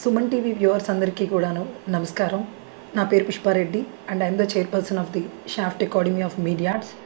Suman TV viewers అందరికీ కూడాను నమస్కారం. నా పేరు Pushpa Reddy and I'm the chairperson of the shaft academy of media arts.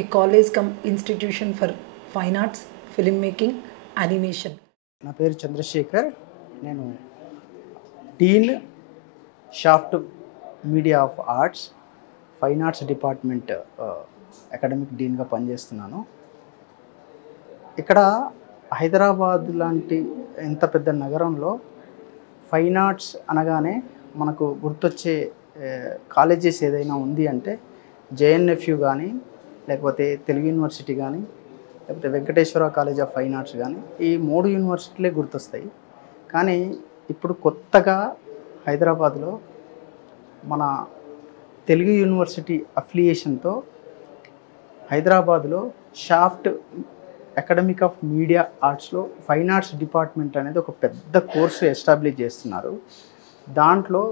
A college cum institution for fine arts, filmmaking, animation. నా పేరు చంద్రశేఖర్. నేను dean Shaft media of arts fine arts department academic డీన్గా పనిచేస్తున్నాను. ఇక్కడ హైదరాబాద్ లాంటి ఎంత పెద్ద నగరంలో ఫైన్ ఆర్ట్స్ అనగానే మనకు గుర్తొచ్చే కాలేజెస్ ఏదైనా ఉంది అంటే జేఎన్ఎఫ్యు కానీ, లేకపోతే తెలుగు యూనివర్సిటీ కానీ, లేకపోతే Venkateswara college of fine arts కానీ, ఈ 3 యూనివర్సిటీలే గుర్తొస్తాయి. కానీ ఇప్పుడు కొత్తగా హైదరాబాద్లో మన తెలుగు యూనివర్సిటీ అఫిలియేషన్తో హైదరాబాద్లో షాఫ్ట్ అకాడమిక్ ఆఫ్ మీడియా ఆర్ట్స్లో ఫైన్ ఆర్ట్స్ డిపార్ట్మెంట్ అనేది ఒక పెద్ద కోర్సు ఎస్టాబ్లిష్ చేస్తున్నారు. దాంట్లో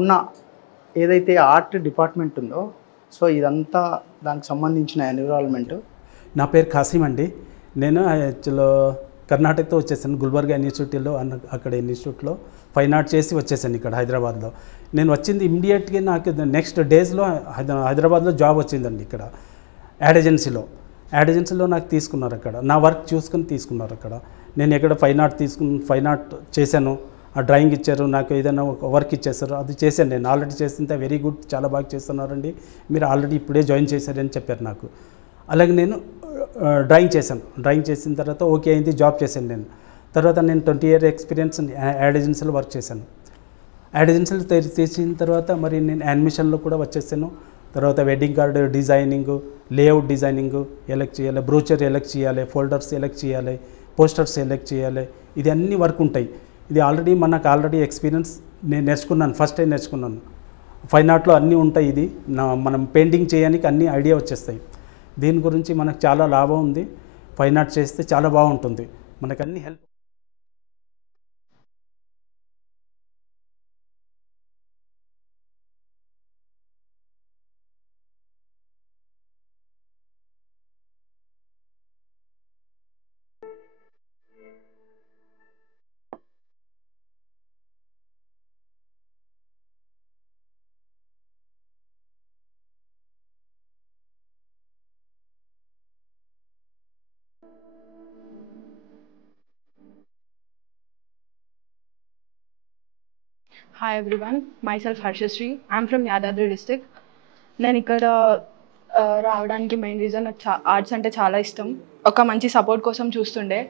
ఉన్న ఏదైతే ఆర్ట్ డిపార్ట్మెంట్ ఉందో, సో ఇదంతా దానికి సంబంధించిన ఎన్విరాన్మెంట్. నా పేరు కాసిం అండి. నేను యాక్చువల్ కర్ణాటకతో వచ్చేసాను. గుల్బర్గా యూనివర్సిటీలో అక్కడ ఇన్స్టిట్యూట్లో ఫైన్ ఆర్ట్ చేసి వచ్చేసాను ఇక్కడ హైదరాబాద్లో. నేను వచ్చింది ఇమ్మీడియట్గా నాకు నెక్స్ట్ డేస్లో హైదరాబాద్లో జాబ్ వచ్చిందండి. ఇక్కడ యాడ్ ఏజెన్సీలో నాకు తీసుకున్నారు. అక్కడ నా వర్క్ చూసుకొని తీసుకున్నారు. అక్కడ నేను ఎక్కడ ఫైన్ ఆర్ట్ చేశాను. ఆ డ్రాయింగ్ ఇచ్చారు, నాకు ఏదైనా ఒక వర్క్ ఇచ్చేసారు, అది చేశాను. నేను ఆల్రెడీ చేస్తుంటే వెరీ గుడ్, చాలా బాగా చేస్తున్నారండి, మీరు ఆల్రెడీ ఇప్పుడే జాయిన్ చేశారని చెప్పారు నాకు. అలాగే నేను డ్రాయింగ్ చేశాను. డ్రాయింగ్ చేసిన తర్వాత ఓకే అయింది, జాబ్ చేశాను నేను. తర్వాత నేను 20 ఇయర్ ఎక్స్పీరియన్స్ యాడ్ ఏజెన్సీలో వర్క్ చేశాను. యాడ్ ఏజెన్సీలో చేసిన తర్వాత మరి నేను యానిమేషన్లో కూడా వచ్చేసాను. తర్వాత wedding card designing, layout designing elect చేయాలి, బ్రోచర్ ఎలెక్ట్ చేయాలి, ఫోల్డర్స్ ఎలెక్ట్ చేయాలి, పోస్టర్స్ ఎలెక్ట్ చేయాలి. ఇది అన్ని వర్క్ ఉంటాయి. ఇది మనకు ఆల్రెడీ ఎక్స్పీరియన్స్ నేను నేర్చుకున్నాను, ఫస్ట్ టైం నేర్చుకున్నాను. ఫైన్ ఆర్ట్లో అన్నీ ఉంటాయి. ఇది మనం పెయింటింగ్ చేయడానికి అన్ని ఐడియా వచ్చేస్తాయి. దీని గురించి మనకు చాలా లాభం ఉంది. ఫైన్ ఆర్ట్ చేస్తే చాలా బాగుంటుంది, మనకు అన్ని help. Hi everyone, myself Harshashree. I'm from Yadadri district. నేను ఇక్కడ రావడానికి మెయిన్ రీజన్ నాకు ఆర్ట్స్ అంటే చాలా ఇష్టం. ఒక మంచి సపోర్ట్ కోసం చూస్తుండే.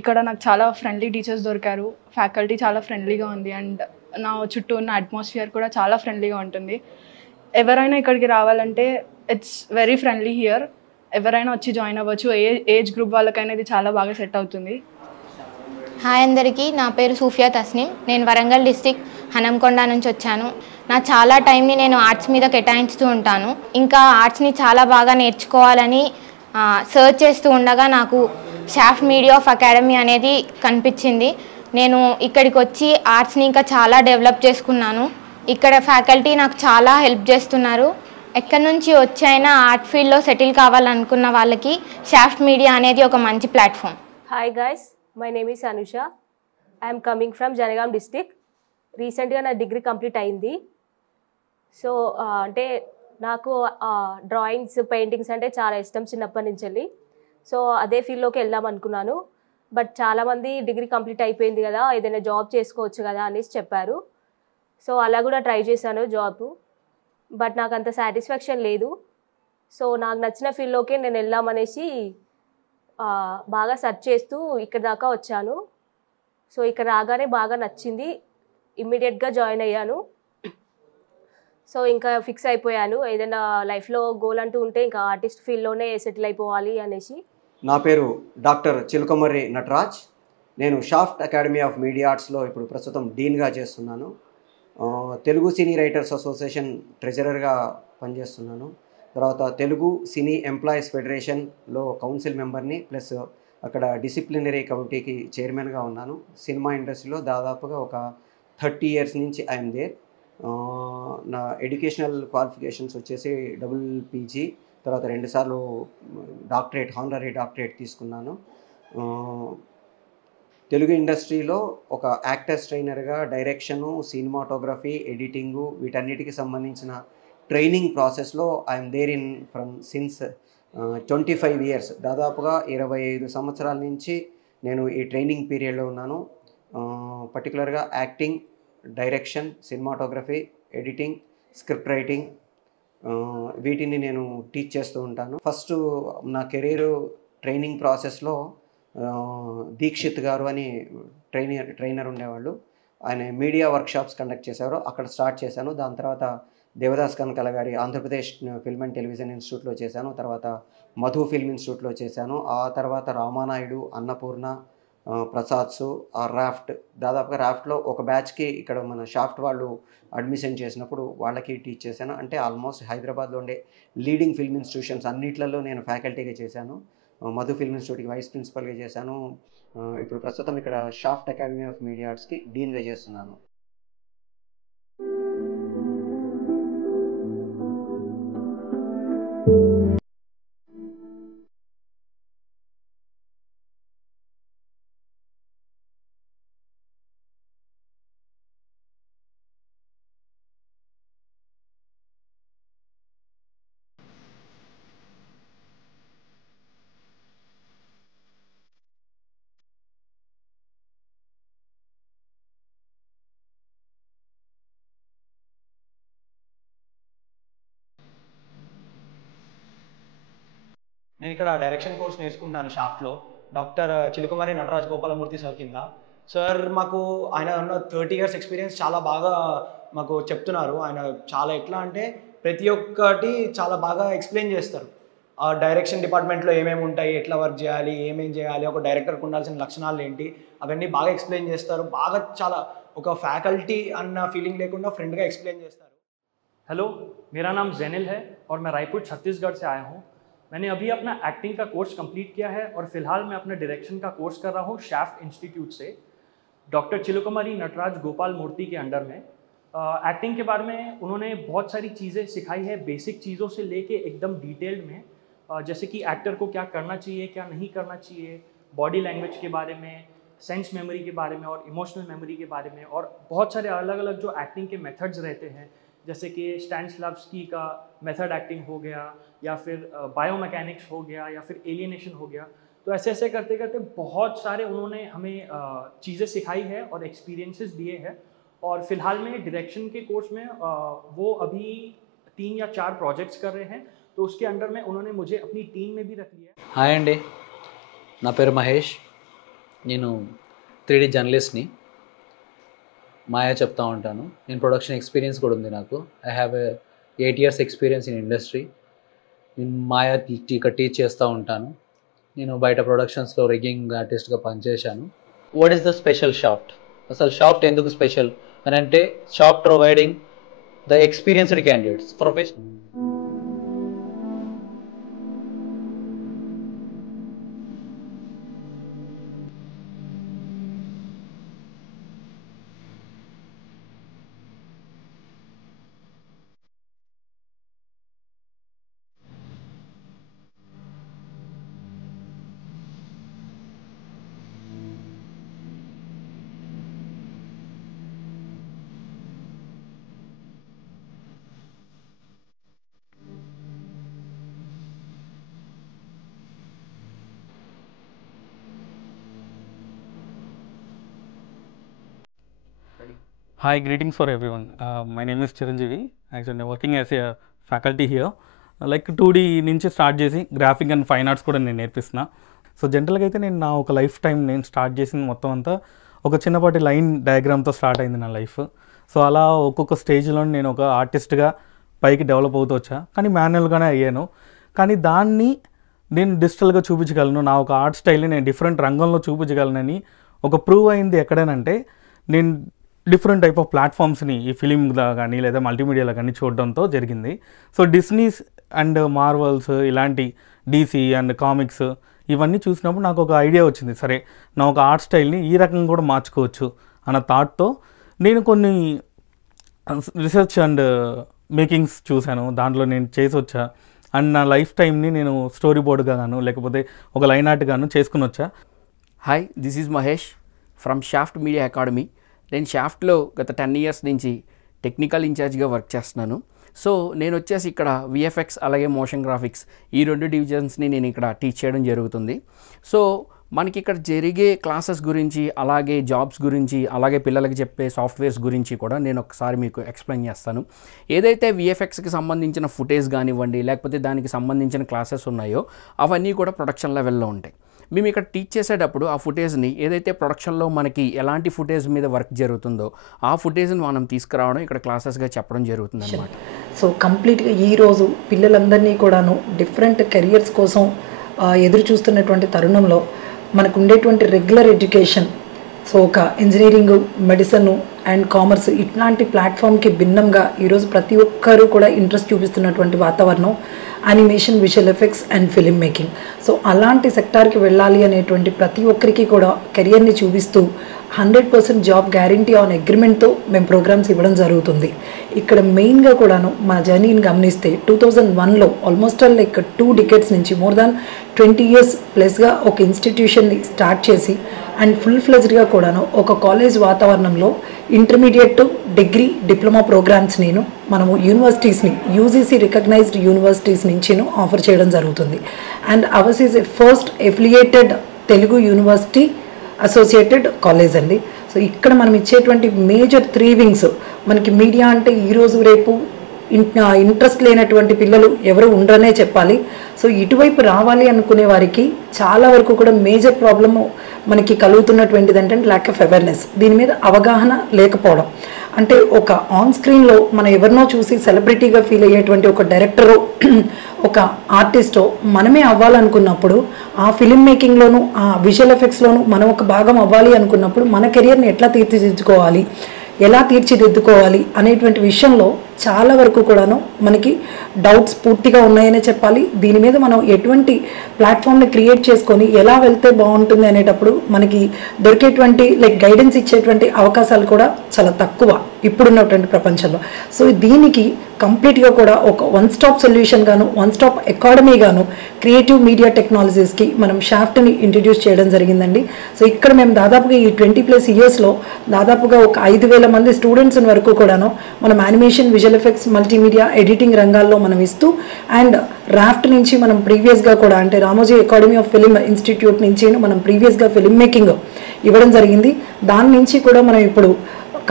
ఇక్కడ నాకు చాలా ఫ్రెండ్లీ టీచర్స్ దొరికారు, ఫ్యాకల్టీ చాలా ఫ్రెండ్లీగా ఉంది, అండ్ నా చుట్టూ ఉన్న అట్మాస్ఫియర్ కూడా చాలా ఫ్రెండ్లీగా ఉంటుంది. ఎవరైనా ఇక్కడికి రావాలంటే ఇట్స్ వెరీ ఫ్రెండ్లీ హియర్. ఎవరైనా వచ్చి జాయిన్ అవ్వచ్చు. ఏజ్ గ్రూప్ వాళ్ళకైనా ఇది చాలా బాగా సెట్ అవుతుంది. హాయ్ అందరికీ, నా పేరు సూఫియా తస్నీం. నేను వరంగల్ డిస్టిక్ హనంకొండ నుంచి వచ్చాను. నా చాలా టైంని నేను ఆర్ట్స్ మీద కేటాయిస్తూ ఉంటాను. ఇంకా ఆర్ట్స్ని చాలా బాగా నేర్చుకోవాలని సర్చ్ చేస్తూ ఉండగా నాకు షాఫ్ట్ మీడియా ఆఫ్ అకాడమీ అనేది కనిపించింది. నేను ఇక్కడికి వచ్చి ఆర్ట్స్ని ఇంకా చాలా డెవలప్ చేసుకున్నాను. ఇక్కడ ఫ్యాకల్టీ నాకు చాలా హెల్ప్ చేస్తున్నారు. ఎక్కడి నుంచి వచ్చైనా ఆర్ట్ ఫీల్డ్లో సెటిల్ కావాలనుకున్న వాళ్ళకి షాఫ్ట్ మీడియా అనేది ఒక మంచి platform. Hi guys, my name is Anusha. I am coming from Janagam district. రీసెంట్గా నా డిగ్రీ కంప్లీట్ అయింది. సో అంటే నాకు డ్రాయింగ్స్, పెయింటింగ్స్ అంటే చాలా ఇష్టం చిన్నప్పటి నుంచి వెళ్ళి. సో అదే ఫీల్డ్లోకి వెళ్దాం అనుకున్నాను. బట్ చాలామంది డిగ్రీ కంప్లీట్ అయిపోయింది కదా, ఏదైనా జాబ్ చేసుకోవచ్చు కదా అనేసి చెప్పారు. సో అలా కూడా ట్రై చేశాను జాబ్. బట్ నాకు అంత సాటిస్ఫాక్షన్ లేదు. సో నాకు నచ్చిన ఫీల్డ్లోకే నేను వెళ్దామనేసి బాగా సెర్చ్ చేస్తూ ఇక్కడ దాకా వచ్చాను. సో ఇక్కడ రాగానే బాగా నచ్చింది, ఇమ్మీడియట్గా జాయిన్ అయ్యాను. సో ఇంకా ఫిక్స్ అయిపోయాను, ఏదైనా లైఫ్లో గోల్ అంటూ ఉంటే ఇంకా ఆర్టిస్ట్ ఫీల్డ్లోనే సెటిల్ అయిపోవాలి అనేసి. నా పేరు డాక్టర్ చిలుకమర్రి నటరాజ్. నేను షాఫ్ట్ అకాడమీ ఆఫ్ మీడియా ఆర్ట్స్లో ఇప్పుడు ప్రస్తుతం డీన్గా చేస్తున్నాను. తెలుగు సినీ రైటర్స్ అసోసియేషన్ ట్రెజరర్గా పనిచేస్తున్నాను. తర్వాత తెలుగు సినీ ఎంప్లాయీస్ ఫెడరేషన్లో కౌన్సిల్ మెంబర్ని, ప్లస్ అక్కడ డిసిప్లినరీ కమిటీకి చైర్మన్గా ఉన్నాను. సినిమా ఇండస్ట్రీలో దాదాపుగా ఒక 30 years నుంచి ఐఎమ్ దేర్. నా ఎడ్యుకేషనల్ క్వాలిఫికేషన్స్ వచ్చేసి డబుల్ పీజీ, తర్వాత 2 సార్లు డాక్టరేట్, హానరీ డాక్టరేట్ తీసుకున్నాను. తెలుగు ఇండస్ట్రీలో ఒక యాక్టర్స్ ట్రైనర్గా డైరెక్షను, సినిమాటోగ్రఫీ, ఎడిటింగు వీటన్నిటికి సంబంధించిన ట్రైనింగ్ ప్రాసెస్లో I'm there in from since 25 years. దాదాపుగా 25 సంవత్సరాల నుంచి నేను ఈ ట్రైనింగ్ పీరియడ్లో ఉన్నాను. పర్టికులర్గా acting, direction, cinematography, editing, script writing వీటిని నేను టీచ్ చేస్తూ ఉంటాను. ఫస్ట్ నా కెరీర్ ట్రైనింగ్ ప్రాసెస్లో దీక్షిత్ గారు అని ట్రైనర్ ఉండేవాళ్ళు. ఆయన మీడియా వర్క్షాప్స్ కండక్ట్ చేశారు, అక్కడ స్టార్ట్ చేశాను. దాని తర్వాత దేవదాస్ కనకల గారి ఆంధ్రప్రదేశ్ ఫిల్మ్ అండ్ టెలివిజన్ ఇన్స్టిట్యూట్లో చేశాను. తర్వాత మధు ఫిల్మ్ ఇన్స్టిట్యూట్లో చేశాను. ఆ తర్వాత రామానాయుడు, అన్నపూర్ణ, ప్రసాద్సు, రాఫ్ట్, దాదాపుగా రాఫ్ట్లో ఒక బ్యాచ్కి ఇక్కడ మన షాఫ్ట్ వాళ్ళు అడ్మిషన్ చేసినప్పుడు వాళ్ళకి టీచ్ చేశాను. అంటే ఆల్మోస్ట్ హైదరాబాద్లో ఉండే లీడింగ్ ఫిల్మ్ ఇన్స్టిట్యూషన్స్ అన్నిట్లలో నేను ఫ్యాకల్టీగా చేశాను. మధు ఫిల్మ్ ఇన్స్టిట్యూట్కి వైస్ ప్రిన్సిపల్గా చేశాను. ఇప్పుడు ప్రస్తుతం ఇక్కడ షాఫ్ట్ అకాడమీ ఆఫ్ మీడియా ఆర్ట్స్కి డీన్గా చేస్తున్నాను. నేను ఇక్కడ డైరెక్షన్ కోర్స్ నేర్చుకుంటున్నాను షాఫ్ట్లో. డాక్టర్ చిలుకుమరి నటరాజ్ గోపాలమూర్తి సార్ కింద. సార్ మాకు ఆయన ఉన్న 30 years ఎక్స్పీరియన్స్ చాలా బాగా మాకు చెప్తున్నారు. ఆయన చాలా ఎట్లా అంటే ప్రతి ఒక్కటి చాలా బాగా ఎక్స్ప్లెయిన్ చేస్తారు. ఆ డైరెక్షన్ డిపార్ట్మెంట్లో ఏమేమి ఉంటాయి, ఎట్లా వర్క్ చేయాలి, ఏమేం చేయాలి, ఒక డైరెక్టర్కి ఉండాల్సిన లక్షణాలు ఏంటి, అవన్నీ బాగా ఎక్స్ప్లెయిన్ చేస్తారు. బాగా చాలా ఒక ఫ్యాకల్టీ అన్న ఫీలింగ్ లేకుండా ఫ్రెండ్గా ఎక్స్ప్లెయిన్ చేస్తారు. हेलो, मेरा नाम जैनिल है और मैं रायपुर छत्तीसगढ़ से आया हूँ. मैंने अभी अपना एक्टिंग का कोर्स कंप्लीट किया है और फिलहाल मैं अपना डायरेक्शन का कोर्स कर रहा हूँ शाफ्ट इंस्टीट्यूट से, डॉक्टर चिलुकुमारी नटराज गोपाल मूर्ति के अंडर में. एक्टिंग के बारे में उन्होंने बहुत सारी चीज़ें सिखाई है, बेसिक चीज़ों से लेके एकदम डिटेल्ड में, जैसे कि एक्टर को क्या करना चाहिए, क्या नहीं करना चाहिए, बॉडी लैंग्वेज के बारे में, सेंस मेमोरी के बारे में और इमोशनल मेमोरी के बारे में, और बहुत सारे अलग अलग जो एक्टिंग के मेथड्स रहते हैं, जैसे कि स्टैनिस्लावस्की का मेथड एक्टिंग हो गया, या फिर बायोमैकेनिक्स हो गया, या फिर एलियनेशन हो गया. तो ऐसे ऐसे करते करते बहुत सारे उन्होंने हमें चीज़ें सिखाई है और एक्सपीरियंसेस दिए हैं. और फिलहाल में डायरेक्शन के कोर्स में वो अभी 3 या 4 प्रोजेक्ट्स कर रहे हैं, तो उसके अंडर में उन्होंने मुझे अपनी टीम में भी रख लिया है. హాయ్ అండి, నా పేరు మహేష్. నేను 3D జర్నలిస్ట్ని. మాయా చెప్తా ఉంటాను. నేను ప్రొడక్షన్ ఎక్స్పీరియన్స్ కూడా ఉంది నాకు. I have 8 years experience in industry. నేను మాయా ఇక్కడ టీచ్ చేస్తూ ఉంటాను. నేను బయట ప్రొడక్షన్స్లో రిగ్గింగ్ ఆర్టిస్ట్గా పనిచేశాను. What is the special shaft? అసలు షాఫ్ట్ ఎందుకు స్పెషల్ అని అంటే, shaft providing the experienced candidates professional. Hi, greetings for everyone. My name is Chiranjeevi. Actually, I'm working as a faculty here. Like 2D నుంచి start చేసి graphic and fine arts కూడా నేను నేర్పిస్తున్నా. So జనరల్గా అయితే నేను నా ఒక లైఫ్ టైం నేను స్టార్ట్ చేసిన మొత్తం అంతా ఒక చిన్నపాటి లైన్ డయాగ్రామ్తో స్టార్ట్ అయింది నా లైఫ్. సో అలా ఒక్కొక్క స్టేజ్లో నేను ఒక ఆర్టిస్ట్గా పైకి డెవలప్ అవుతూ వచ్చా, కానీ మాన్యువల్గానే అయ్యాను. కానీ దాన్ని నేను డిజిటల్గా చూపించగలను, నా ఒక ఆర్ట్ స్టైల్ని నేను డిఫరెంట్ రంగంలో చూపించగలనని ఒక ప్రూవ్ అయింది ఎక్కడనంటే, నేను డిఫరెంట్ టైప్ ఆఫ్ ప్లాట్ఫామ్స్ని ఈ ఫిలింగా కానీ లేదా మల్టీమీడియాలో కానీ చూడడంతో జరిగింది. సో డిస్నీస్ అండ్ మార్వల్స్ ఇలాంటి డీసీ అండ్ కామిక్స్ ఇవన్నీ చూసినప్పుడు నాకు ఒక ఐడియా వచ్చింది, సరే నా ఒక ఆర్ట్ స్టైల్ని ఈ రకంగా కూడా మార్చుకోవచ్చు అన్న థాట్తో నేను కొన్ని రీసెర్చ్ అండ్ మేకింగ్స్ చూశాను. దాంట్లో నేను చేసి వచ్చా. అండ్ నా లైఫ్ టైంని నేను స్టోరీ బోర్డ్గా గాను లేకపోతే ఒక లైన్ ఆర్ట్ గాను చేసుకుని వచ్చా. Hi, this is Mahesh from shaft media academy. నేను షాఫ్ట్లో గత 10 years నుంచి టెక్నికల్ ఇన్ఛార్జ్గా వర్క్ చేస్తున్నాను. సో నేను వచ్చేసి ఇక్కడ విఎఫ్ఎక్స్ అలాగే మోషన్ గ్రాఫిక్స్ ఈ 2 డివిజన్స్ని నేను ఇక్కడ టీచ్ చేయడం జరుగుతుంది. సో మనకి ఇక్కడ జరిగే క్లాసెస్ గురించి, అలాగే జాబ్స్ గురించి, అలాగే పిల్లలకి చెప్పే సాఫ్ట్వేర్స్ గురించి కూడా నేను ఒకసారి మీకు ఎక్స్ప్లెయిన్ చేస్తాను. ఏదైతే విఎఫ్ఎక్స్కి సంబంధించిన ఫుటేజ్ కానివ్వండి, లేకపోతే దానికి సంబంధించిన క్లాసెస్ ఉన్నాయో అవన్నీ కూడా ప్రొడక్షన్ లెవెల్లో ఉంటాయి. మేము ఇక్కడ టీచ్ చేసేటప్పుడు ఆ ఫుటేజ్ని ఏదైతే ప్రొడక్షన్లో మనకి ఎలాంటి ఫుటేజ్ మీద వర్క్ జరుగుతుందో ఆ ఫుటేజ్ని మనం తీసుకురావడం ఇక్కడ క్లాసెస్గా చెప్పడం జరుగుతుంది అన్నమాట. సో కంప్లీట్గా ఈరోజు పిల్లలందరినీ కూడాను డిఫరెంట్ కెరియర్స్ కోసం ఎదురు చూస్తున్నటువంటి తరుణంలో మనకు ఉండేటువంటి రెగ్యులర్ ఎడ్యుకేషన్, సో ఒక ఇంజనీరింగ్, మెడిసిన్ అండ్ కామర్స్ ఇట్లాంటి ప్లాట్ఫామ్కి భిన్నంగా ఈరోజు ప్రతి ఒక్కరూ కూడా ఇంట్రెస్ట్ చూపిస్తున్నటువంటి వాతావరణం animation, visual effects and film making. So అలాంటి సెక్టార్కి వెళ్ళాలి అనేటువంటి ప్రతి ఒక్కరికి కూడా కెరియర్ని చూపిస్తూ 100% జాబ్ గ్యారంటీ ఆన్ అగ్రిమెంట్తో మేము ప్రోగ్రామ్స్ ఇవ్వడం జరుగుతుంది. ఇక్కడ మెయిన్గా కూడాను మా జర్నీని గమనిస్తే 2001లో ఆల్మోస్ట్ లైక్ 2 decades నుంచి మోర్ దాన్ 20 years ప్లస్గా ఒక ఇన్స్టిట్యూషన్ని స్టార్ట్ చేసి అండ్ ఫుల్ ఫ్లెజ్డ్గా కూడాను ఒక కాలేజ్ వాతావరణంలో ఇంటర్మీడియట్, డిగ్రీ, డిప్లొమా ప్రోగ్రామ్స్ నేను మనము యూనివర్సిటీస్ని యూజీసీ రికగ్నైజ్డ్ యూనివర్సిటీస్ నుంచి ఆఫర్ చేయడం జరుగుతుంది. And hours is a first affiliated Telugu university associated college అండి. సో ఇక్కడ మనం ఇచ్చేటువంటి మేజర్ 3 wings మనకి మీడియా అంటే ఈరోజు రేపు ఇంట్రెస్ట్ లేనటువంటి పిల్లలు ఎవరు ఉండరనే చెప్పాలి. సో ఇటువైపు రావాలి అనుకునే వారికి చాలా వరకు కూడా మేజర్ ప్రాబ్లము మనకి కలుగుతున్నటువంటిది అంటే ల్యాక్ ఆఫ్ అవేర్నెస్, దీని మీద అవగాహన లేకపోవడం. అంటే ఒక ఆన్ స్క్రీన్లో మనం ఎవరినో చూసి సెలబ్రిటీగా ఫీల్ అయ్యేటువంటి ఒక డైరెక్టరో ఒక ఆర్టిస్టో మనమే అవ్వాలనుకున్నప్పుడు ఆ ఫిల్మ్ మేకింగ్లోను ఆ విజువల్ ఎఫెక్ట్స్లోను మనం ఒక భాగం అవ్వాలి అనుకున్నప్పుడు మన కెరియర్ని ఎట్లా తీర్చిదిద్దుకోవాలి, ఎలా తీర్చిదిద్దుకోవాలి అనేటువంటి విషయంలో చాలా వరకు కూడాను మనకి డౌట్స్ పూర్తిగా ఉన్నాయనే చెప్పాలి. దీని మీద మనం ఎటువంటి ప్లాట్ఫామ్ని క్రియేట్ చేసుకొని ఎలా వెళ్తే బాగుంటుంది అనేటప్పుడు మనకి దొరికేటువంటి గైడెన్స్ ఇచ్చేటువంటి అవకాశాలు కూడా చాలా తక్కువ ఇప్పుడున్నటువంటి ప్రపంచంలో. సో దీనికి కంప్లీట్గా కూడా ఒక వన్ స్టాప్ సొల్యూషన్ గాను, వన్ స్టాప్ అకాడమీ గాను క్రియేటివ్ మీడియా టెక్నాలజీస్కి మనం షాఫ్ట్ని ఇంట్రడ్యూస్ చేయడం జరిగిందండి. సో ఇక్కడ మేము దాదాపుగా ఈ 20+ ఇయర్స్లో దాదాపుగా ఒక 5,000 మంది స్టూడెంట్స్ వరకు కూడాను మనం animation, visual effects, multimedia, editing రంగాల్లో మనం ఇస్తూ అండ్ రాఫ్ట్ నుంచి మనం ప్రీవియస్గా కూడా అంటే Ramoji academy of film institute నుంచి మనం ప్రీవియస్గా ఫిల్మ్ మేకింగ్ ఇవ్వడం జరిగింది. దాని నుంచి కూడా మనం ఇప్పుడు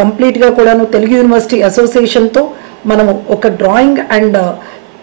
కంప్లీట్గా కూడాను తెలుగు యూనివర్సిటీ అసోసియేషన్తో మనము ఒక డ్రాయింగ్ అండ్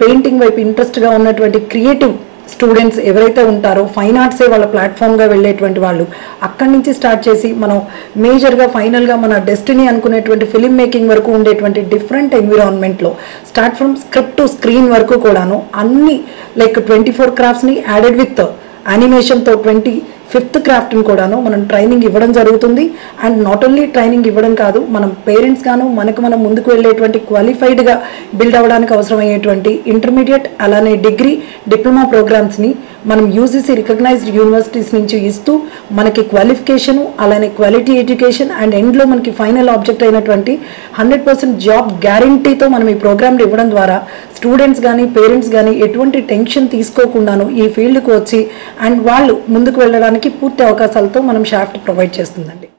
పెయింటింగ్ వైపు ఇంట్రెస్ట్గా ఉన్నటువంటి క్రియేటివ్ స్టూడెంట్స్ ఎవరైతే ఉంటారో ఫైన్ ఆర్ట్సే వాళ్ళ ప్లాట్ఫామ్గా వెళ్ళేటువంటి వాళ్ళు అక్కడి నుంచి స్టార్ట్ చేసి మనం మేజర్గా ఫైనల్గా మన డెస్టినీ అనుకునేటువంటి ఫిలిం మేకింగ్ వరకు ఉండేటువంటి డిఫరెంట్ ఎన్విరాన్మెంట్లో start from script to screen వరకు కూడాను అన్ని 24 క్రాఫ్ట్స్ని యాడెడ్ విత్ యానిమేషన్తో 25th క్రాఫ్ట్ని కూడాను మనం ట్రైనింగ్ ఇవ్వడం జరుగుతుంది. అండ్ నాట్ ఓన్లీ ట్రైనింగ్ ఇవ్వడం కాదు, మనం పేరెంట్స్ గాను మనం ముందుకు వెళ్ళేటువంటి క్వాలిఫైడ్గా బిల్డ్ అవ్వడానికి అవసరమయ్యేటువంటి ఇంటర్మీడియట్ అలానే డిగ్రీ, డిప్లొమా ప్రోగ్రామ్స్ని మనం యూజీసీ రికగ్నైజ్డ్ యూనివర్సిటీస్ నుంచి ఇస్తూ మనకి క్వాలిఫికేషను అలానే క్వాలిటీ ఎడ్యుకేషన్ అండ్ ఎండ్లో మనకి ఫైనల్ ఆబ్జెక్ట్ అయినటువంటి 100% జాబ్ గ్యారంటీతో మనం ఈ ప్రోగ్రామ్లు ఇవ్వడం ద్వారా స్టూడెంట్స్ కానీ పేరెంట్స్ కానీ ఎటువంటి టెన్షన్ తీసుకోకుండాను ఈ ఫీల్డ్కి వచ్చి అండ్ వాళ్ళు ముందుకు వెళ్ళడానికి పూర్తి అవకాశాలతో మనం షాఫ్ట్ ప్రొవైడ్ చేస్తుందండి.